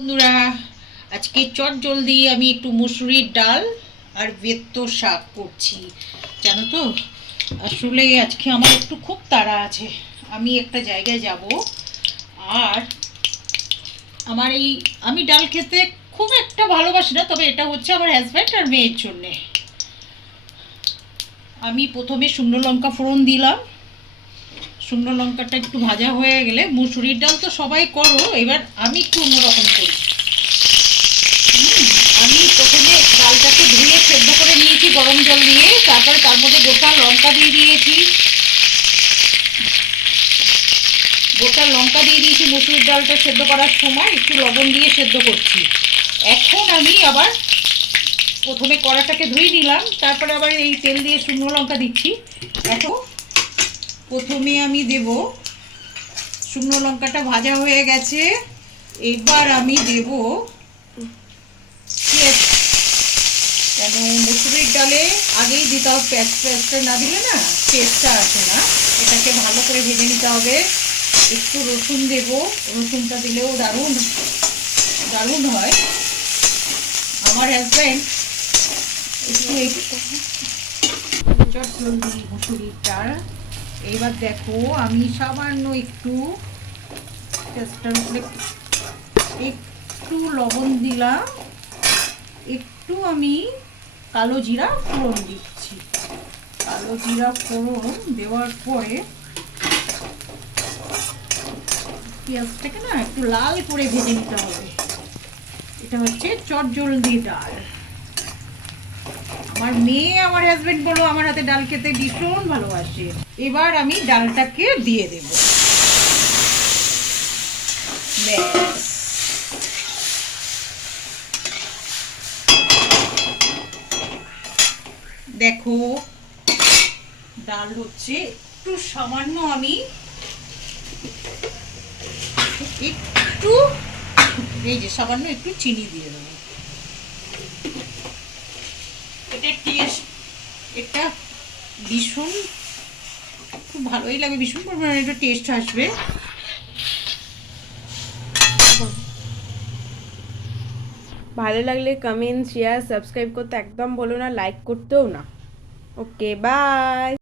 বন্ধুরা, আজকে চট জলদি আমি একটু মুসুরির ডাল আর বেত্ত শাক করছি। জানো তো? আসলে আজকে আমার একটু খুব তাড়া আছে। আমি একটা জায়গায় যাব আর আমার এই, আমি ডাল খেতে খুব একটা ভালোবাসি না, তবে এটা হচ্ছে আমার হাজব্যান্ড আর মেয়ের জন্যে। আমি প্রথমে শুকনো লঙ্কা ফোড়ন দিলাম। শুকনো লঙ্কাটা একটু ভাজা হয়ে গেলে মুসুরির ডাল তো সবাই করো, এবার আমি একটু অন্যরকম করি। আমি প্রথমে ডালটাকে ধুয়ে সেদ্ধ করে নিয়েছি গরম জল দিয়ে, তারপরে তার মধ্যে গোটা লঙ্কা দিয়ে দিয়েছি। গোটা লঙ্কা দিয়ে দিয়েছি মুসুরির ডালটা সেদ্ধ করার সময়, একটু লবণ দিয়ে সেদ্ধ করছি। এখন আমি আবার প্রথমে কড়াটাকে ধুয়ে নিলাম, তারপরে আবার এই তেল দিয়ে শুকনো লঙ্কা দিচ্ছি। এখন প্রথমে আমি দেব শুকনো লঙ্কাটা ভাজা হয়ে গেছে। এবার আমি দেব কেন, মুসুরির ডালে আগেই দিতে হবে পেঁয়াজ পেঁয়াজটা না দিলে না টেস্টটা আসে না। এটাকে ভালো করে ভেজে নিতে হবে। একটু রসুন দেব। রসুনটা দিলেও দারুণ দারুণ হয়। আমার হাজব্যান্ড একটু মুসুরির ডাল এইবার দেখো, আমি সামান্য একটু একটু লবণ দিলাম। একটু আমি কালো জিরা ফোড়ন দিচ্ছি। কালো জিরা ফোড়ন দেওয়ার পরে পেঁয়াজটাকে না একটু লাল করে ভেজে নিতে হবে। এটা হচ্ছে চটজলদি ডাল। আমার মেয়ে আমার হাজবেন্ড বলো, আমার হাতে ডাল খেতে ভীষণ ভালোবাসে। এবার আমি ডালটাকে দিয়ে দেব। দেখো, ডাল হচ্ছে একটু সামান্য আমি একটু, এই যে সামান্য একটু চিনি দিয়ে দেবো। এটা ভীষণ খুব ভালোই লাগে ভীষণ পরিমাণে এটা টেস্ট আসবে। ভালো লাগলে কমেন্ট শেয়ার সাবস্ক্রাইব করতে একদম বলো না লাইক করতেও না। Okay bye